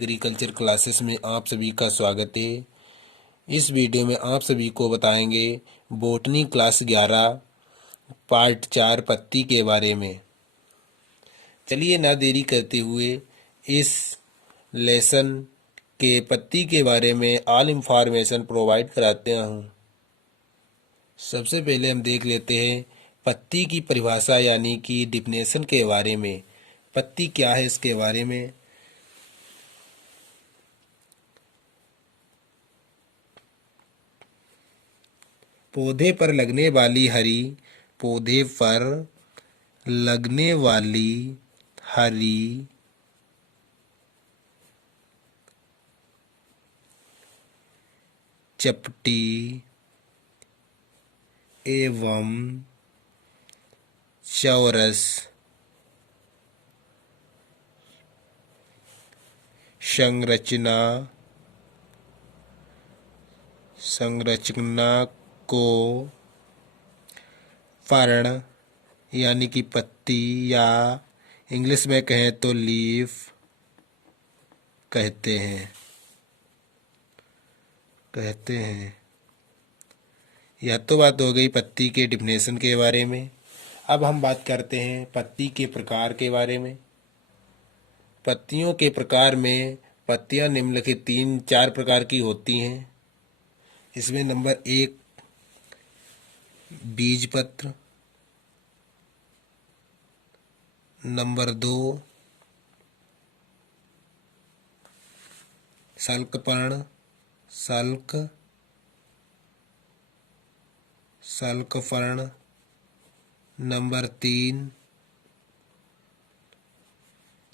Agriculture classes में आप सभी का स्वागत है। इस वीडियो में आप सभी को बताएंगे बोटनी क्लास 11 पार्ट 4 पत्ती के बारे में। चलिए ना देरी करते हुए इस लेसन के पत्ती के बारे में ऑल इंफॉर्मेशन प्रोवाइड कराते हूँ। सबसे पहले हम देख लेते हैं पत्ती की परिभाषा यानी कि डिफिनेशन के बारे में। पत्ती क्या है इसके बारे में। पौधे पर लगने वाली हरी पौधे पर लगने वाली हरी चपटी एवं चौरस संरचना को पर्ण यानी कि पत्ती या इंग्लिश में कहें तो लीफ कहते हैं। यह तो बात हो गई पत्ती के डिफिनेशन के बारे में। अब हम बात करते हैं पत्ती के प्रकार के बारे में। पत्तियों के प्रकार में पत्तियां निम्नलिखित 3-4 प्रकार की होती हैं। इसमें नंबर 1 बीजपत्र, नंबर 2 सल्कपर्ण सल्कपर्ण, नंबर 3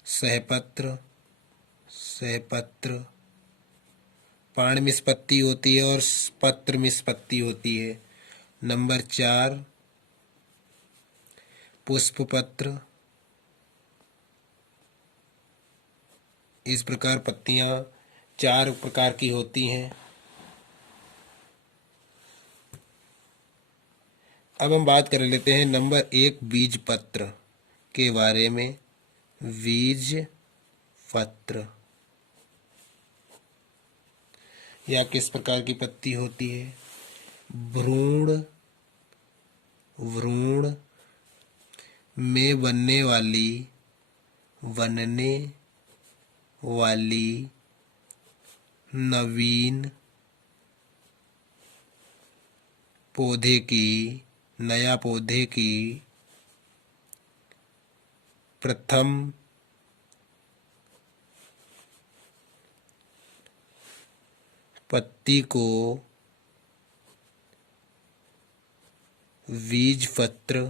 सहपत्र पर्णमिश्र पत्ती होती है और पत्रमिश्र पत्ती होती है। नंबर 4 पुष्पपत्र। इस प्रकार पत्तियां 4 प्रकार की होती हैं। अब हम बात कर लेते हैं नंबर 1 बीजपत्र के बारे में। बीजपत्र यह किस प्रकार की पत्ती होती है। भ्रूण में बनने वाली नवीन नया पौधे की प्रथम पत्ती को बीजपत्र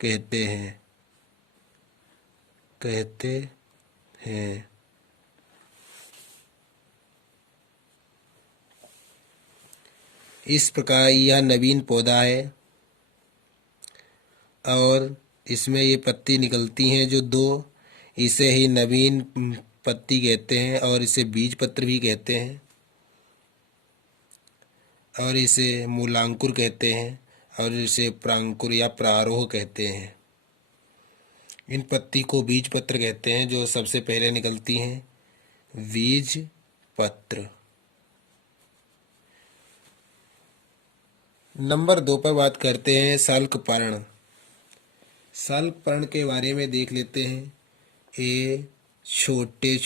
कहते हैं। इस प्रकार यह नवीन पौधा है और इसमें ये पत्ती निकलती हैं जो 2, इसे ही नवीन पत्ती कहते हैं और इसे बीजपत्र भी कहते हैं और इसे मूलांकुर कहते हैं और इसे प्रांकुर या प्रारोह कहते हैं। इन पत्ती को बीजपत्र कहते हैं जो सबसे पहले निकलती हैं। बीजपत्र। नंबर 2 पर बात करते हैं सल्कपर्ण के बारे में देख लेते हैं। ये छोटे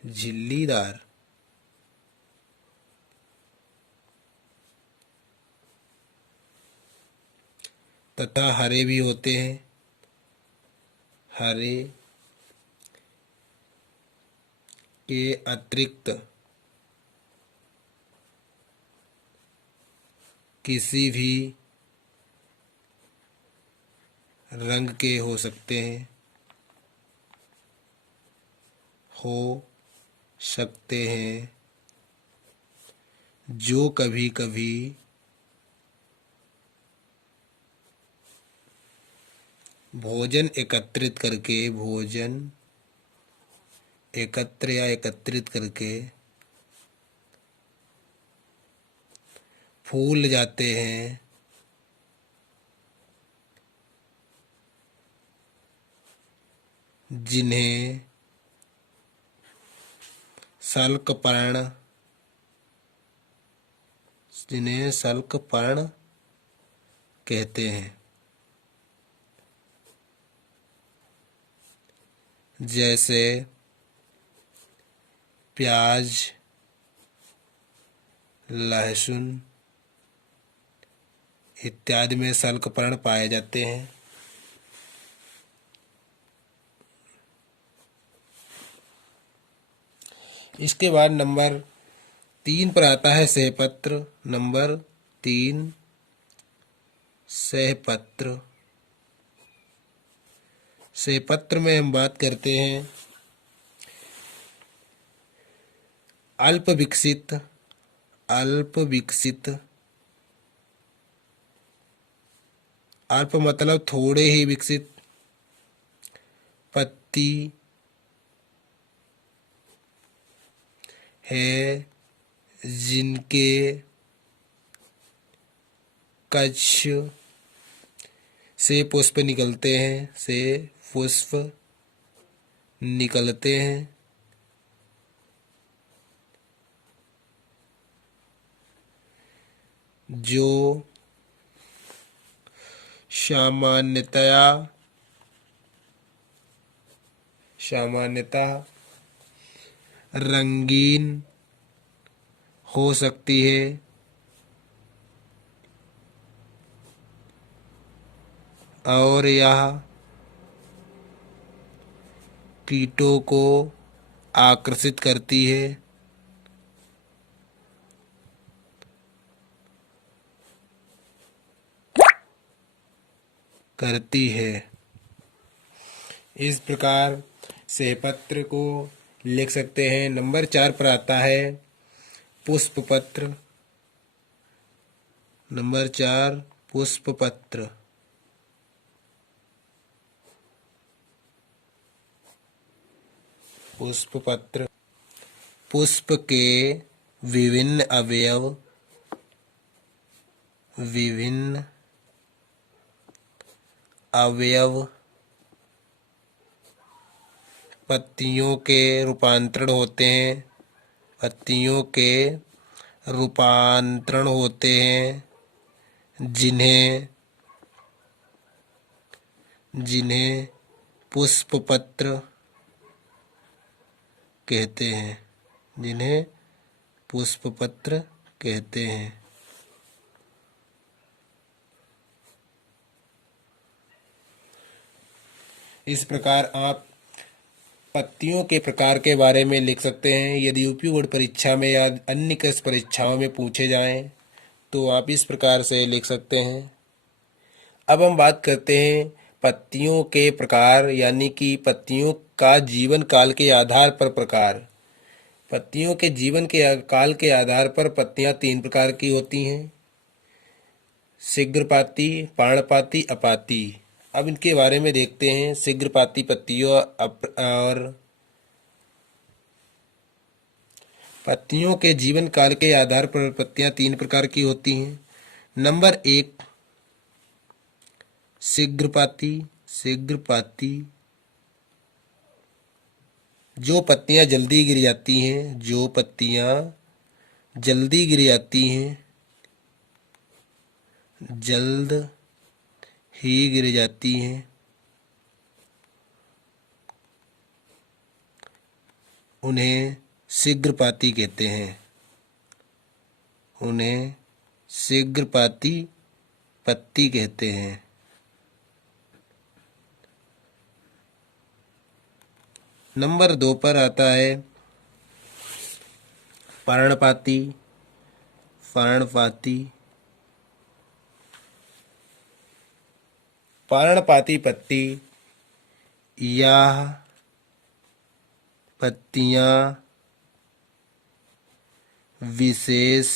झिल्लीदार तथा हरे भी होते हैं। हरे के अतिरिक्त किसी भी रंग के हो सकते हैं जो कभी कभी भोजन एकत्रित करके फूल जाते हैं जिन्हें सल्कपर्ण कहते हैं। जैसे प्याज, लहसुन इत्यादि में सल्कपर्ण पाए जाते हैं। इसके बाद नंबर 3 पर आता है सहपत्र। नंबर 3 सहपत्र। सहपत्र में हम बात करते हैं अल्प विकसित अल्प मतलब थोड़े ही विकसित पत्ती है जिनके कक्ष से पुष्प निकलते हैं। जो सामान्यतः रंगीन हो सकती है और यह कीटों को आकर्षित करती है। इस प्रकार सहपत्र को लिख सकते हैं। नंबर 4 पर आता है पुष्पपत्र। नंबर 4 पुष्पपत्र। पुष्प के विभिन्न अवयव पत्तियों के रूपांतरण होते हैं जिन्हें पुष्पपत्र कहते हैं। इस प्रकार आप पत्तियों के प्रकार के बारे में लिख सकते हैं। यदि यूपी बोर्ड परीक्षा में या अन्य किस परीक्षाओं में पूछे जाएं तो आप इस प्रकार से लिख सकते हैं। अब हम बात करते हैं पत्तियों के प्रकार, यानी कि पत्तियों का जीवन काल के आधार पर प्रकार। पत्तियों के जीवन के काल के आधार पर पत्तियां 3 प्रकार की होती हैं: शीघ्रपाती, पर्णपाती, अपाती। अब इनके बारे में देखते हैं। शीघ्रपाती पत्तियों और पत्तियों के जीवन काल के आधार पर पत्तियां 3 प्रकार की होती हैं। नंबर 1 शीघ्रपाती। जो पत्तियां जल्दी गिर जाती हैं, जल्द ही गिर जाती हैं, उन्हें शीघ्रपाती कहते हैं। उन्हें शीघ्रपाती पत्ती कहते हैं। नंबर 2 पर आता है पर्णपाती। पर्णपाती पत्ती यह पत्तियां विशेष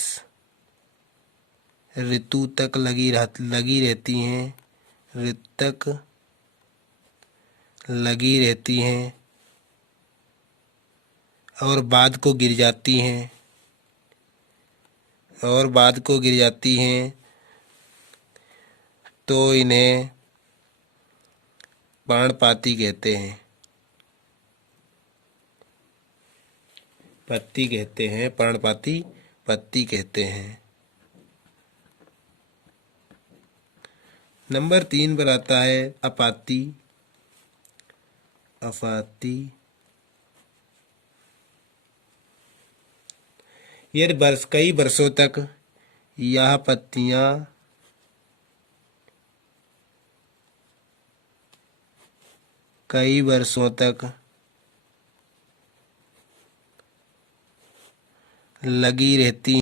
ऋतु तक लगी रहती हैं और बाद को गिर जाती हैं तो इन्हें पर्णपाती कहते हैं। पत्ती कहते हैं, पर्णपाती पत्ती कहते हैं। नंबर 3 पर आता है अपाती। अपाती यदि कई वर्षों तक यह पत्तियां कई वर्षों तक लगी रहती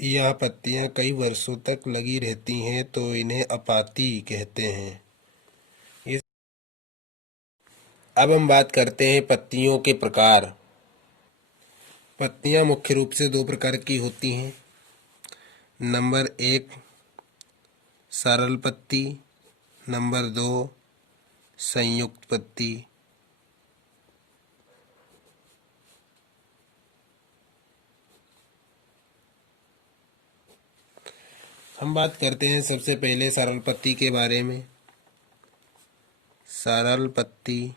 यह पत्तियां कई वर्षों तक लगी रहती हैं तो इन्हें अपाती कहते हैं। इस अब हम बात करते हैं पत्तियों के प्रकार। पत्तियां मुख्य रूप से 2 प्रकार की होती हैं। नंबर 1 सरल पत्ती, नंबर 2 संयुक्त पत्ती। हम बात करते हैं सबसे पहले सरल पत्ती के बारे में। सरल पत्ती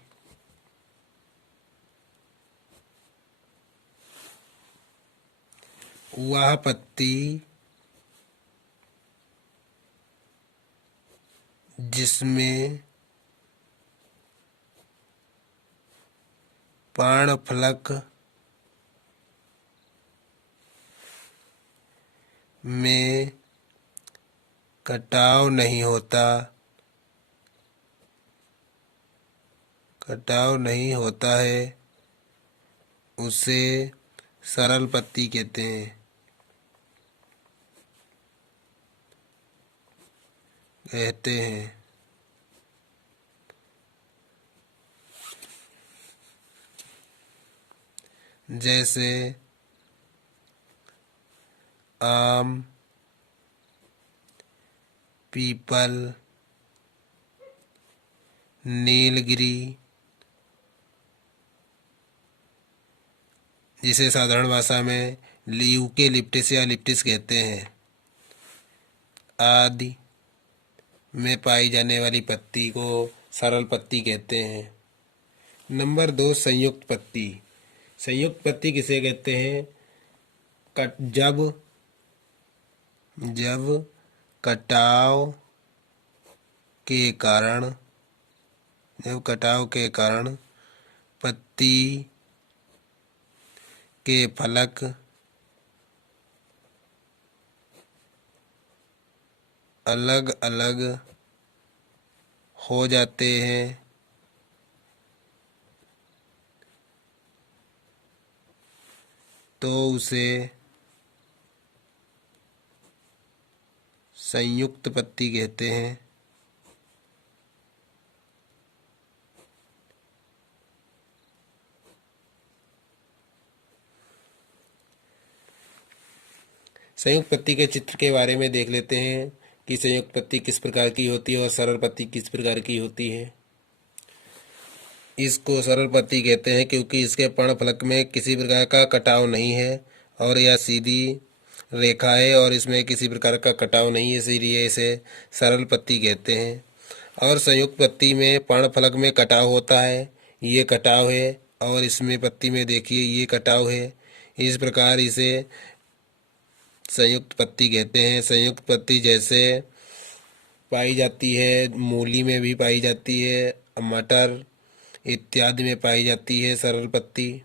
वह पत्ती जिसमें पर्णफलक में कटाव नहीं होता है उसे सरल पत्ती कहते हैं। जैसे आम, पीपल, नीलगिरी, जिसे साधारण भाषा में यूकेलिप्टस या लिप्टिस कहते हैं, आदि में पाई जाने वाली पत्ती को सरल पत्ती कहते हैं। नंबर 2 संयुक्त पत्ती। संयुक्त पत्ती किसे कहते हैं? जब कटाव के कारण पत्ती के फलक अलग अलग हो जाते हैं तो उसे संयुक्त पत्ती कहते हैं। संयुक्त पत्ती के चित्र के बारे में देख लेते हैं कि संयुक्त पत्ती किस प्रकार की होती है और सरल पत्ती किस प्रकार की होती है। इसको सरल पत्ती कहते हैं क्योंकि इसके पर्णफलक में किसी प्रकार का कटाव नहीं है और यह सीधी रेखा है और इसमें किसी प्रकार का कटाव नहीं है, इसीलिए इसे सरल पत्ती कहते हैं। और संयुक्त पत्ती में पर्णफलक में कटाव होता है, ये कटाव है, और इसमें पत्ती में देखिए ये कटाव है। इस प्रकार इसे संयुक्त पत्ती कहते हैं। संयुक्त पत्ती जैसे पाई जाती है, मूली में भी पाई जाती है, मटर इत्यादि में पाई जाती है सरल पत्ती।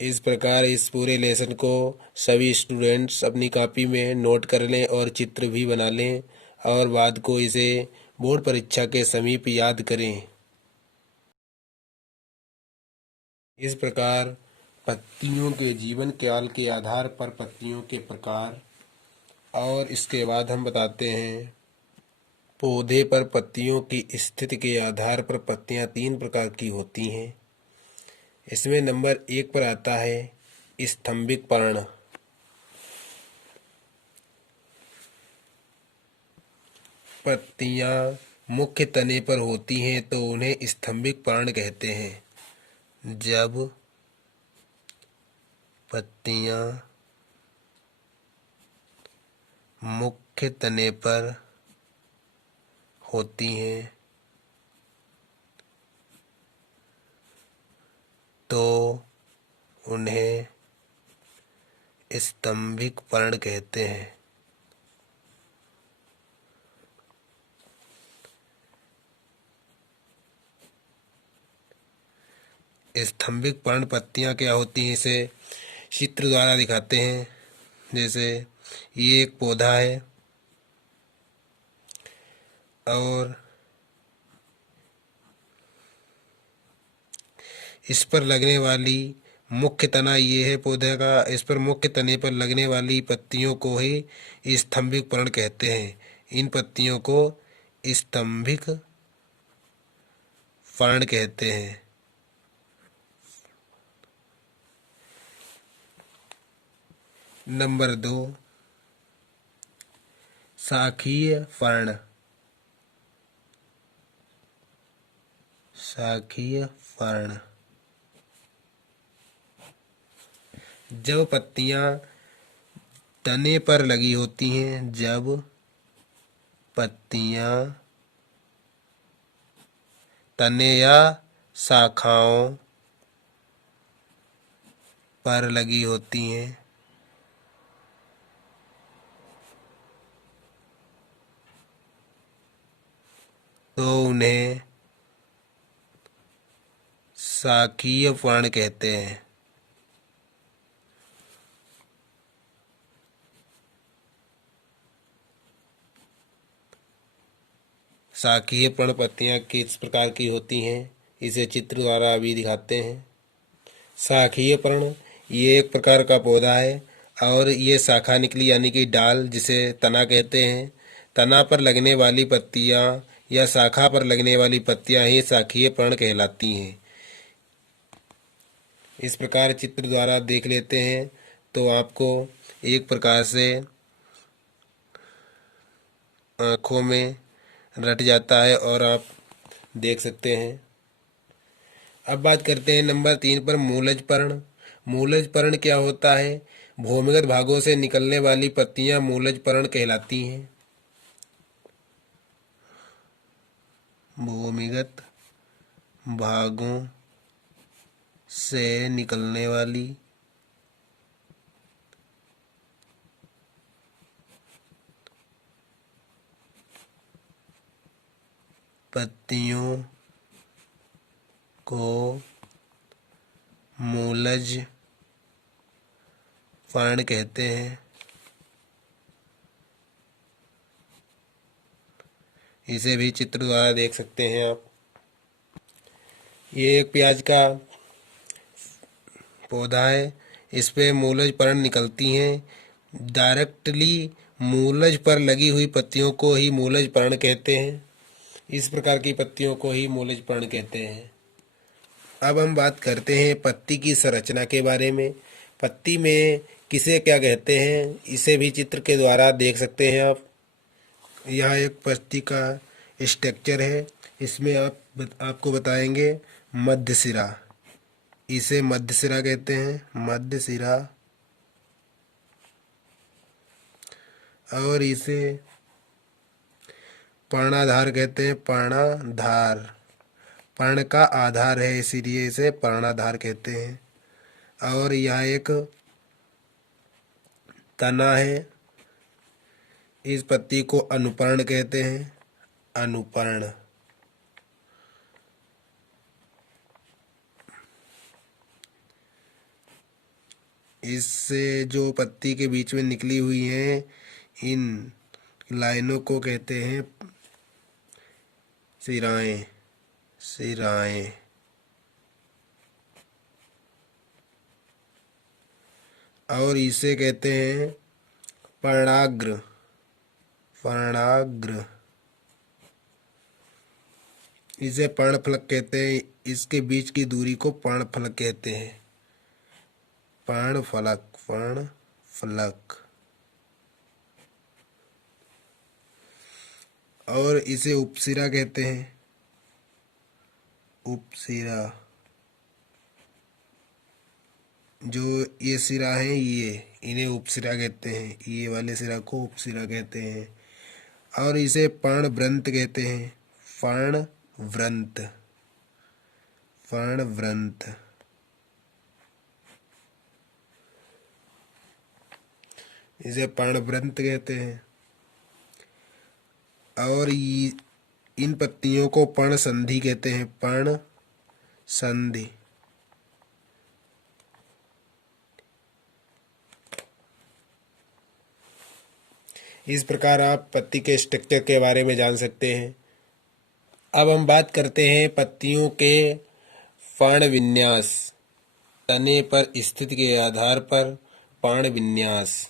इस प्रकार इस पूरे लेसन को सभी स्टूडेंट्स अपनी कॉपी में नोट कर लें और चित्र भी बना लें और बाद को इसे बोर्ड परीक्षा के समीप याद करें। इस प्रकार पत्तियों के जीवन काल के आधार पर पत्तियों के प्रकार, और इसके बाद हम बताते हैं पौधे पर पत्तियों की स्थिति के आधार पर पत्तियां 3 प्रकार की होती हैं। इसमें नंबर 1 पर आता है स्तंभिक पर्ण। पत्तियां मुख्य तने पर होती हैं तो उन्हें स्तंभिक पर्ण कहते हैं। जब पत्तियां मुख्य तने पर होती हैं तो उन्हें स्तंभिक पर्ण कहते हैं। स्तंभिक पर्ण पत्तियां क्या होती हैं, इसे चित्र द्वारा दिखाते हैं। जैसे ये एक पौधा है और इस पर लगने वाली मुख्य तना ये है पौधे का, इस पर मुख्य तने पर लगने वाली पत्तियों को ही स्तंभिक पर्ण कहते हैं। इन पत्तियों को स्तंभिक पर्ण कहते हैं। नंबर 2, शाखीय पर्ण। शाखीय पर्ण जब पत्तियां तने पर लगी होती हैं, जब पत्तियां तने या शाखाओं पर लगी होती हैं, तो उन्हें शाखीय पर्ण कहते हैं। शाखीय पर्ण पत्तियां किस प्रकार की होती हैं, इसे चित्र द्वारा अभी दिखाते हैं। शाखीय पर्ण ये एक प्रकार का पौधा है और ये शाखा निकली यानी कि डाल, जिसे तना कहते हैं। तना पर लगने वाली पत्तियां या शाखा पर लगने वाली पत्तियां ही शाखीय पर्ण कहलाती हैं। इस प्रकार चित्र द्वारा देख लेते हैं तो आपको एक प्रकार से आँखों में रट जाता है और आप देख सकते हैं। अब बात करते हैं नंबर 3 पर, मूलज पर्ण। मूलज पर्ण क्या होता है? भूमिगत भागों से निकलने वाली पत्तियां मूलज पर्ण कहलाती हैं। भूमिगत भागों से निकलने वाली पत्तियों को मूलज पर्ण कहते हैं। इसे भी चित्र द्वारा देख सकते हैं आप। ये एक प्याज का पौधा है, इस पे मूलज पर्ण निकलती हैं। डायरेक्टली मूलज पर लगी हुई पत्तियों को ही मूलज पर्ण कहते हैं। इस प्रकार की पत्तियों को ही मूलज पर्ण कहते हैं। अब हम बात करते हैं पत्ती की संरचना के बारे में। पत्ती में किसे क्या कहते हैं, इसे भी चित्र के द्वारा देख सकते हैं आप। यह एक पत्ती का स्ट्रक्चर है। इसमें आपको बताएंगे मध्य सिरा, इसे मध्य सिरा कहते हैं, मध्य सिरा। और इसे पर्णाधार कहते हैं, पर्णाधार। पर्ण का आधार है इसीलिए इसे पर्णाधार कहते हैं। और यह एक तना है, इस पत्ती को अनुपर्ण कहते हैं, अनुपर्ण। इससे जो पत्ती के बीच में निकली हुई हैं, इन लाइनों को कहते हैं सिराएं, सिराएं। और इसे कहते हैं पर्णाग्र, पर्णाग्र। इसे पर्णफलक कहते हैं, इसके बीच की दूरी को पर्णफलक कहते हैं, पर्णफलक, पर्णफलक। और इसे उपसिरा कहते हैं, उपसिरा। जो ये सिरा है ये, इन्हें उपसिरा कहते हैं, ये वाले सिरा को उपसिरा कहते हैं। और इसे पर्णवृंत कहते हैं, पर्णवृंत, पर्णवृंत। इसे पर्णवृंत कहते हैं। और इन पत्तियों को पर्णसंधि कहते हैं, पर्णसंधि। इस प्रकार आप पत्ती के स्ट्रक्चर के बारे में जान सकते हैं। अब हम बात करते हैं पत्तियों के पर्ण विन्यास। तने पर स्थिति के आधार पर पर्ण विन्यास।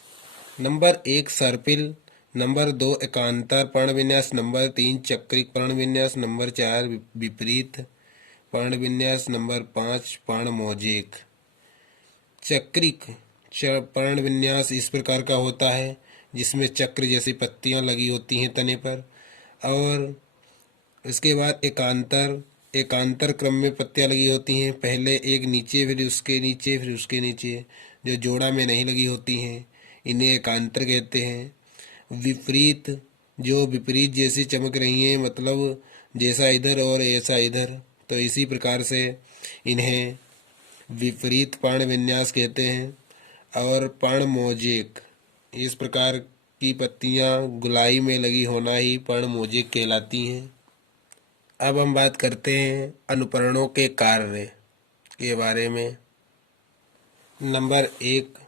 नंबर 1 सर्पिल, नंबर 2 एकांतर पर्ण विन्यास, नंबर 3 चक्रिक पर्ण विन्यास, नंबर 4 विपरीत पर्ण विन्यास, नंबर 5 पर्ण मोजेक। चक्रिक पर्ण विन्यास इस प्रकार का होता है जिसमें चक्र जैसी पत्तियां लगी होती हैं तने पर। और इसके बाद एकांतर क्रम में पत्तियां लगी होती हैं, पहले एक नीचे फिर उसके नीचे फिर उसके नीचे, जो जोड़ा में नहीं लगी होती हैं, इन्हें एकांतर कहते हैं। विपरीत, जो विपरीत जैसी चमक रही हैं, मतलब जैसा इधर और ऐसा इधर, तो इसी प्रकार से इन्हें विपरीत पर्ण विन्यास कहते हैं। और पर्ण मोजेक, इस प्रकार की पत्तियां गुलाई में लगी होना ही पर्ण मोजेक कहलाती हैं। अब हम बात करते हैं अनुपर्णों के कार्य के बारे में। नंबर 1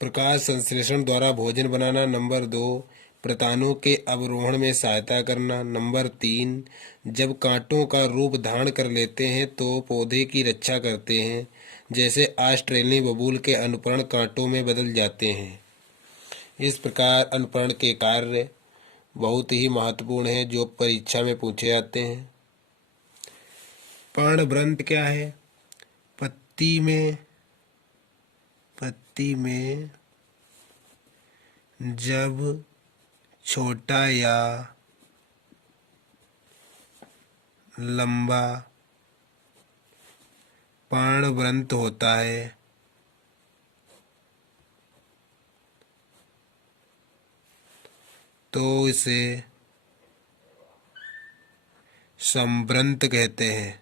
प्रकाश संश्लेषण द्वारा भोजन बनाना, नंबर 2 प्रतानों के अवरोहण में सहायता करना, नंबर 3 जब कांटों का रूप धारण कर लेते हैं तो पौधे की रक्षा करते हैं, जैसे ऑस्ट्रेलियन बबूल के अनुपर्ण कांटों में बदल जाते हैं। इस प्रकार अनुपर्ण के कार्य बहुत ही महत्वपूर्ण है जो परीक्षा में पूछे जाते हैं। पर्णवृंत क्या है? पत्ती में जब छोटा या लंबा पर्णवृंत होता है तो इसे संवृंत कहते हैं,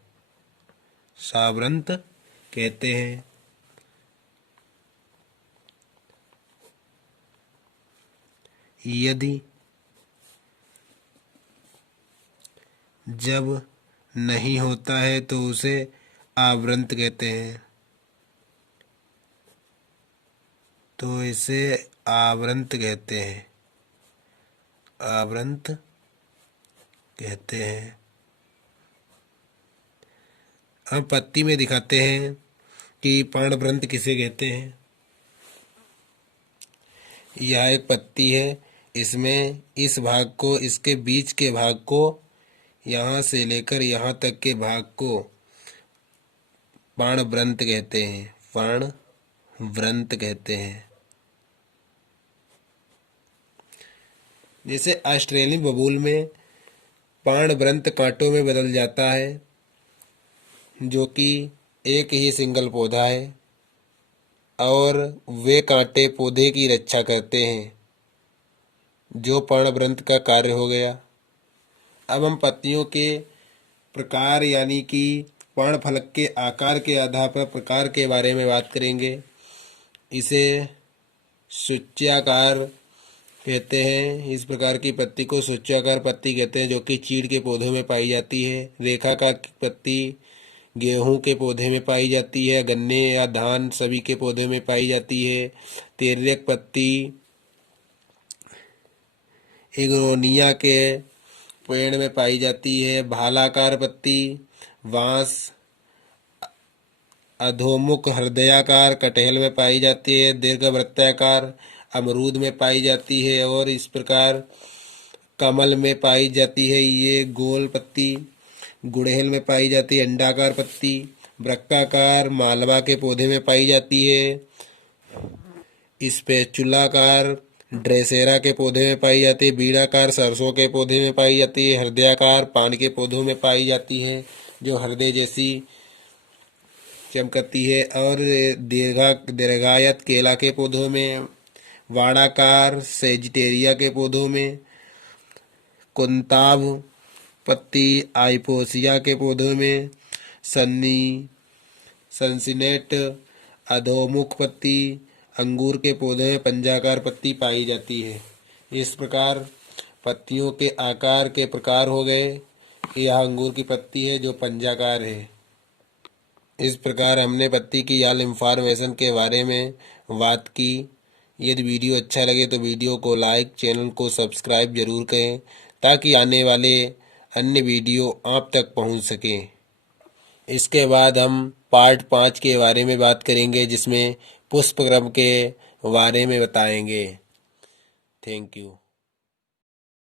सावृंत कहते हैं। यदि जब नहीं होता है तो उसे आवृंत कहते हैं, तो इसे आवृंत कहते हैं, आवृंत कहते हैं। हम पत्ती में दिखाते हैं कि पर्णवृंत किसे कहते हैं। यह एक पत्ती है, इसमें इस भाग को, इसके बीच के भाग को, यहाँ से लेकर यहाँ तक के भाग को पर्णवृंत कहते हैं, पर्णवृंत कहते हैं। जैसे ऑस्ट्रेलियन बबूल में पर्णवृंत कांटों में बदल जाता है, जो कि एक ही सिंगल पौधा है, और वे कांटे पौधे की रक्षा करते हैं, जो पर्णवृंत का कार्य हो गया। अब हम पत्तियों के प्रकार यानी कि पर्णफलक के आकार के आधार पर प्रकार के बारे में बात करेंगे। इसे सूच्याकार कहते हैं। इस प्रकार की पत्ती को सूच्याकार पत्ती कहते हैं, जो कि चीड़ के पौधों में पाई जाती है। रेखाकार पत्ती गेहूं के पौधे में पाई जाती है, गन्ने या धान सभी के पौधे में पाई जाती है। तिर्यक पत्ती एग्नोनिया के पेड़ में पाई जाती है। भालाकार पत्ती बांस, अधोमुख हृदयाकार कटहल में पाई जाती है। दीर्घवृत्ताकार अमरूद में पाई जाती है, और इस प्रकार कमल में पाई जाती है। ये गोल पत्ती गुड़हल में पाई जाती है। अंडाकार पत्ती वृक्काकार मालवा के पौधे में पाई जाती है। स्पैचुलाकार ड्रेसेरा के पौधे में पाई जाती है। बीड़ाकार सरसों के पौधे में पाई जाती है। हृदयाकार पान के पौधों में पाई जाती है, जो हृदय जैसी चमकती है। और दीर्घायत केला के पौधों में, वाड़ाकार सेजिटेरिया के पौधों में, कुंताभ पत्ती आइपोसिया के पौधों में, सनसिनेट अधोमुख पत्ती अंगूर के पौधे में पंजाकार पत्ती पाई जाती है। इस प्रकार पत्तियों के आकार के प्रकार हो गए। यह अंगूर की पत्ती है जो पंजाकार है। इस प्रकार हमने पत्ती की जाल इंफॉर्मेशन के बारे में बात की। यदि वीडियो अच्छा लगे तो वीडियो को लाइक, चैनल को सब्सक्राइब जरूर करें ताकि आने वाले अन्य वीडियो आप तक पहुंच सके। इसके बाद हम पार्ट 5 के बारे में बात करेंगे जिसमें पुष्पक्रम के बारे में बताएंगे। Thank you.